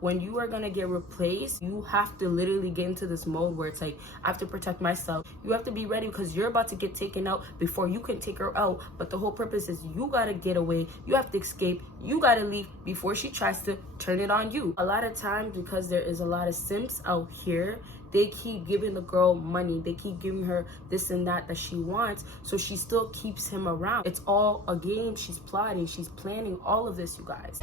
When you are gonna get replaced, you have to literally get into this mode where it's like, I have to protect myself. You have to be ready because you're about to get taken out before you can take her out. But the whole purpose is you gotta get away, you have to escape, you gotta leave before she tries to turn it on you. A lot of times, because there is a lot of simps out here, they keep giving the girl money, they keep giving her this and that she wants, so she still keeps him around. It's all a game. She's plotting, she's planning all of this, you guys.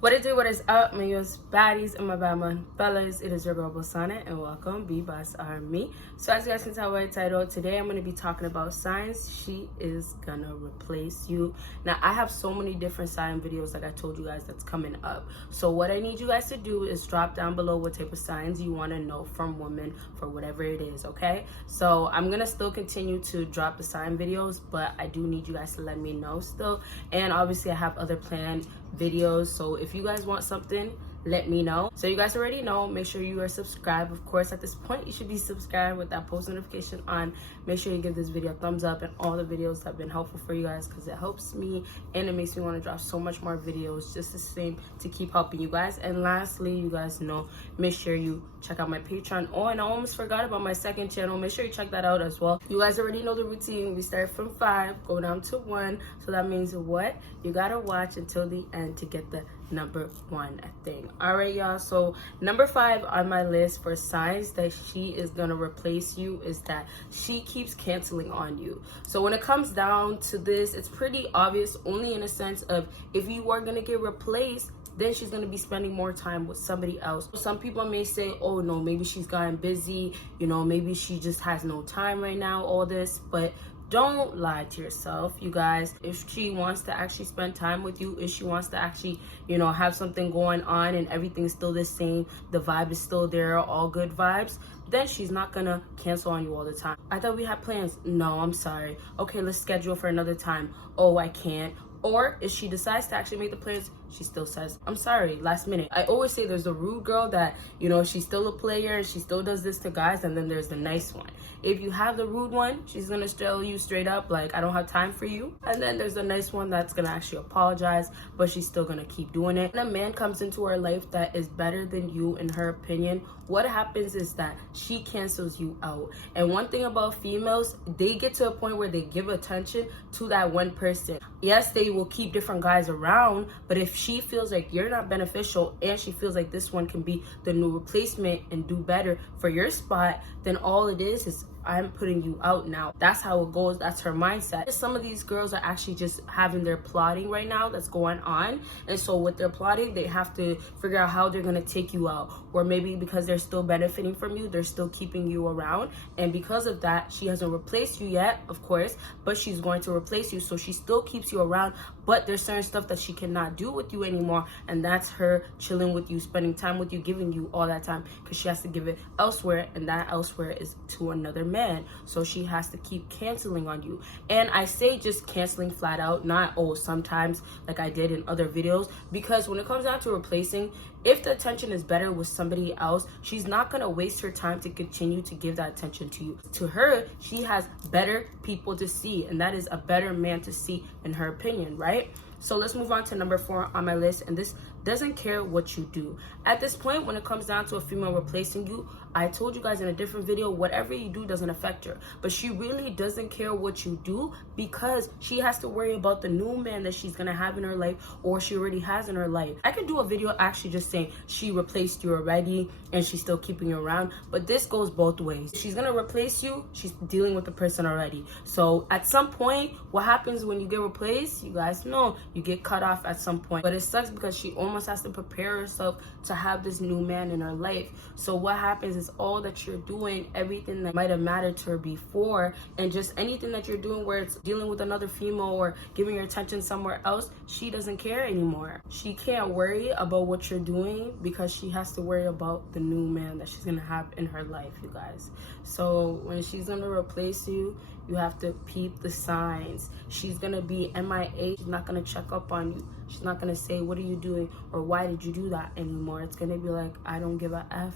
What it do, what is up, my US baddies and my bad fellas? It is your girl Bosana and welcome BBossArmy. So as you guys can tell by the title, today I'm going to be talking about signs she is gonna replace you. Now I have so many different sign videos like I told you guys that's coming up. So what I need you guys to do is drop down below what type of signs you want to know from women for whatever it is, okay? So I'm gonna still continue to drop the sign videos, but I do need you guys to let me know still. And obviously I have other planned videos, so if you guys want something, let me know. So you guys already know, make sure you are subscribed. Of course, at this point you should be subscribed with that post notification on. Make sure you give this video a thumbs up and all the videos have been helpful for you guys, because it helps me and it makes me want to drop so much more videos just the same to keep helping you guys. And lastly, you guys know, make sure you check out my Patreon. Oh, and I almost forgot about my second channel. Make sure you check that out as well. You guys already know the routine. We start from 5, go down to 1. So that means what? You gotta watch until the end to get the number 1 thing. All right, y'all. So number 5 on my list for signs that she is gonna replace you is that she keeps canceling on you. So when it comes down to this, it's pretty obvious, only in a sense of if you are gonna get replaced, then she's going to be spending more time with somebody else. Some people may say, oh no, maybe she's gotten busy, you know, maybe she just has no time right now, all this. But don't lie to yourself, you guys. If she wants to actually spend time with you, if she wants to actually, you know, have something going on and everything's still the same, the vibe is still there, all good vibes, then she's not gonna cancel on you all the time. I thought we had plans. No, I'm sorry. Okay, let's schedule for another time. Oh, I can't. Or if she decides to actually make the plans, she still says, I'm sorry, last minute. I always say there's a rude girl that, you know, she's still a player and she still does this to guys, and then there's the nice one. If you have the rude one, she's gonna tell you straight up, like, I don't have time for you. And then there's the nice one that's gonna actually apologize, but she's still gonna keep doing it. When a man comes into her life that is better than you, in her opinion, what happens is that she cancels you out. And one thing about females, they get to a point where they give attention to that one person. Yes, they will keep different guys around, but if she feels like you're not beneficial and she feels like this one can be the new replacement and do better for your spot, then all it is I'm putting you out now. That's how it goes. That's her mindset. Some of these girls are actually just having their plotting right now that's going on. And so with their plotting, they have to figure out how they're going to take you out. Or maybe because they're still benefiting from you, they're still keeping you around. And because of that, she hasn't replaced you yet, of course, but she's going to replace you. So she still keeps you around, but there's certain stuff that she cannot do with you anymore. And that's her chilling with you, spending time with you, giving you all that time, because she has to give it elsewhere. And that elsewhere is to another man. So she has to keep canceling on you. And I say just canceling flat out, not sometimes like I did in other videos, because when it comes down to replacing, if the attention is better with somebody else, she's not gonna waste her time to continue to give that attention to you. To her, she has better people to see, and that is a better man to see in her opinion, right? So let's move on to number 4 on my list, and this doesn't care what you do. At this point, when it comes down to a female replacing you, I told you guys in a different video, whatever you do doesn't affect her. But she really doesn't care what you do, because she has to worry about the new man that she's gonna have in her life, or she already has in her life. I could do a video actually just saying she replaced you already and she's still keeping you around, but this goes both ways. She's gonna replace you, she's dealing with the person already. So at some point, what happens when you get replaced, you guys know, you get cut off at some point. But it sucks because she almost has to prepare herself to have this new man in her life. So what happens is all that you're doing, everything that might have mattered to her before, and just anything that you're doing where it's dealing with another female or giving your attention somewhere else, she doesn't care anymore. She can't worry about what you're doing because she has to worry about the new man that she's gonna have in her life, you guys. So when she's gonna replace you, you have to peep the signs. She's gonna be MIA. She's not gonna check up on you. She's not gonna say, what are you doing? Or why did you do that anymore? It's gonna be like, I don't give a F.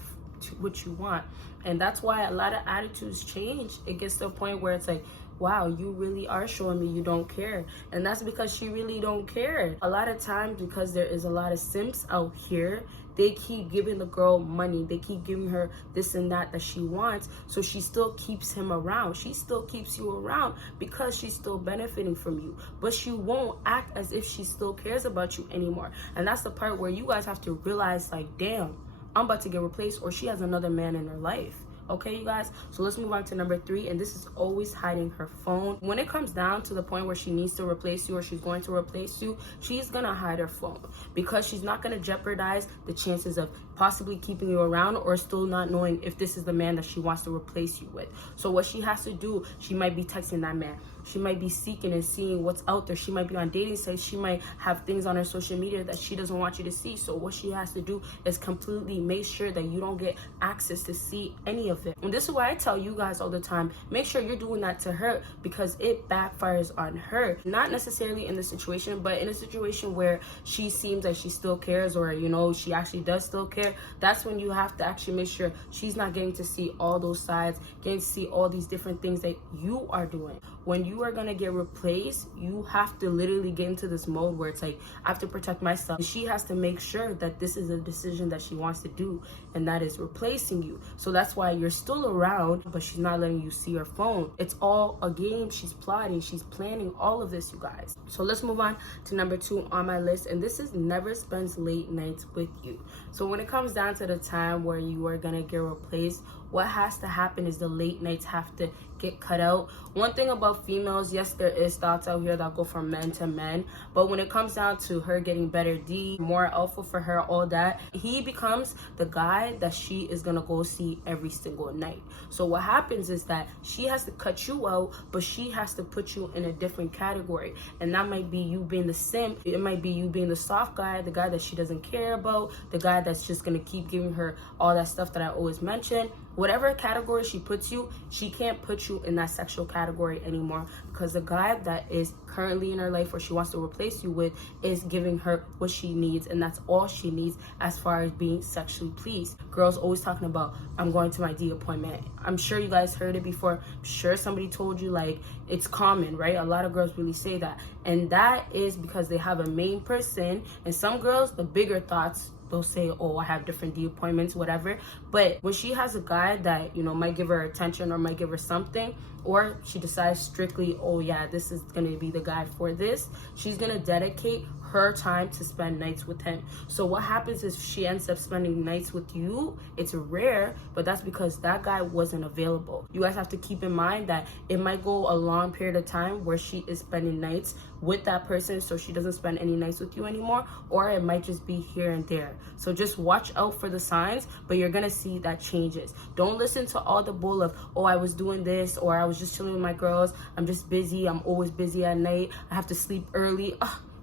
what you want. And that's why a lot of attitudes change. It gets to a point where it's like, wow, you really are showing me you don't care. And that's because she really don't care. A lot of times, because there is a lot of simps out here, they keep giving the girl money. They keep giving her this and that she wants. So she still keeps him around. She still keeps you around because she's still benefiting from you. But she won't act as if she still cares about you anymore. And that's the part where you guys have to realize, like, damn, I'm about to get replaced, or she has another man in her life. Okay, you guys, so let's move on to number 3, and this is always hiding her phone. When it comes down to the point where she needs to replace you, or she's going to replace you, she's gonna hide her phone because she's not gonna jeopardize the chances of possibly keeping you around or still not knowing if this is the man that she wants to replace you with. So what she has to do, she might be texting that man, she might be seeking and seeing what's out there, she might be on dating sites, she might have things on her social media that she doesn't want you to see. So what she has to do is completely make sure that you don't get access to see any of it. And this is why I tell you guys all the time, make sure you're doing that to her, because it backfires on her. Not necessarily in the situation, but in a situation where she seems like she still cares, or you know, she actually does still care. That's when you have to actually make sure she's not getting to see all those sides, getting to see all these different things that you are doing. When you are gonna get replaced, you have to literally get into this mode where it's like, I have to protect myself. She has to make sure that this is a decision that she wants to do, and that is replacing you. So that's why you're still around, but she's not letting you see her phone. It's all a game. She's plotting, she's planning all of this, you guys. So let's move on to number 2 on my list, and this is never spends late nights with you. So when it comes down to the time where you are gonna get replaced, what has to happen is the late nights have to get cut out. One thing about females, yes, there is thoughts out here that go from men to men, but when it comes down to her getting better D, more alpha for her, all that, he becomes the guy that she is gonna go see every single night. So what happens is that she has to cut you out, but she has to put you in a different category, and that might be you being the simp, it might be you being the soft guy, the guy that she doesn't care about, the guy that's just gonna keep giving her all that stuff that I always mention. Whatever category she puts you, she can't put you in that sexual category anymore, because the guy that is currently in her life or she wants to replace you with is giving her what she needs, and that's all she needs as far as being sexually pleased. Girls always talking about, I'm going to my D appointment. I'm sure you guys heard it before. I'm sure somebody told you, like, it's common, right? A lot of girls really say that, and that is because they have a main person. And some girls, the bigger thoughts, they'll say, oh, I have different D appointments, whatever. But when she has a guy that, you know, might give her attention or might give her something, or she decides strictly, oh yeah, this is gonna be the guy for this, she's gonna dedicate her time to spend nights with him. So what happens is she ends up spending nights with you. It's rare, but that's because that guy wasn't available. You guys have to keep in mind that it might go a long period of time where she is spending nights with that person, so she doesn't spend any nights with you anymore, or it might just be here and there. So just watch out for the signs, but you're gonna see that changes. Don't listen to all the bull of, oh, I was doing this, or I was just chilling with my girls, I'm just busy, I'm always busy at night, I have to sleep early.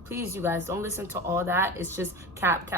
Please, you guys, don't listen to all that. It's just cap.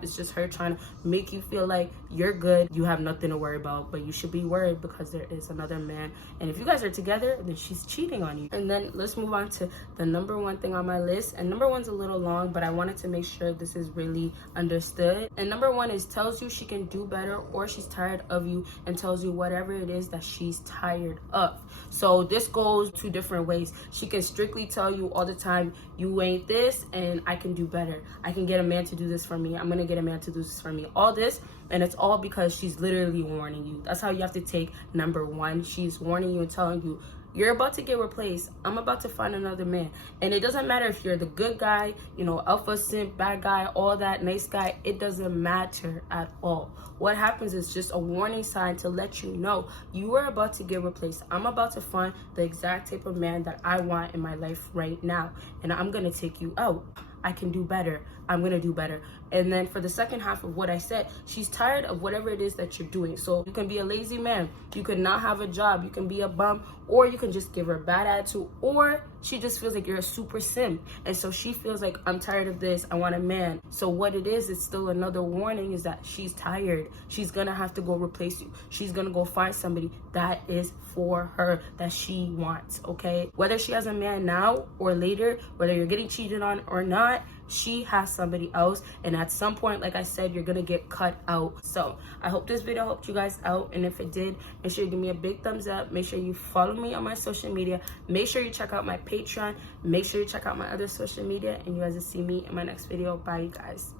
It's just her trying to make you feel like you're good, you have nothing to worry about, but you should be worried because there is another man. And if you guys are together, then she's cheating on you. And then let's move on to the number 1 thing on my list. And number 1's a little long, but I wanted to make sure this is really understood. And number 1 is tells you she can do better, or she's tired of you, and tells you whatever it is that she's tired of. So this goes 2 different ways. She can strictly tell you all the time, you ain't this, and I can do better. I can get a man to do this for me. I'm gonna get a man to do this for me. All this, and it's all because she's literally warning you. That's how you have to take number 1. She's warning you and telling you, you're about to get replaced. I'm about to find another man. And it doesn't matter if you're the good guy, you know, alpha, simp, bad guy, all that, nice guy. It doesn't matter at all. What happens is just a warning sign to let you know you are about to get replaced. I'm about to find the exact type of man that I want in my life right now, and I'm gonna take you out. I can do better. I'm gonna do better. And then for the second half of what I said, she's tired of whatever it is that you're doing. So you can be a lazy man, you can not have a job, you can be a bum, or you can just give her a bad attitude, or she just feels like you're a super simp, and so she feels like, I'm tired of this, I want a man. So what it is, it's still another warning, is that she's tired. She's gonna have to go replace you. She's gonna go find somebody that is for her, that she wants, okay? Whether she has a man now or later, whether you're getting cheated on or not, she has somebody else, and at some point, like I said, you're gonna get cut out. So I hope this video helped you guys out, and if it did, make sure you give me a big thumbs up. Make sure you follow me on my social media. Make sure you check out my Patreon. Make sure you check out my other social media, and you guys will see me in my next video. Bye, you guys.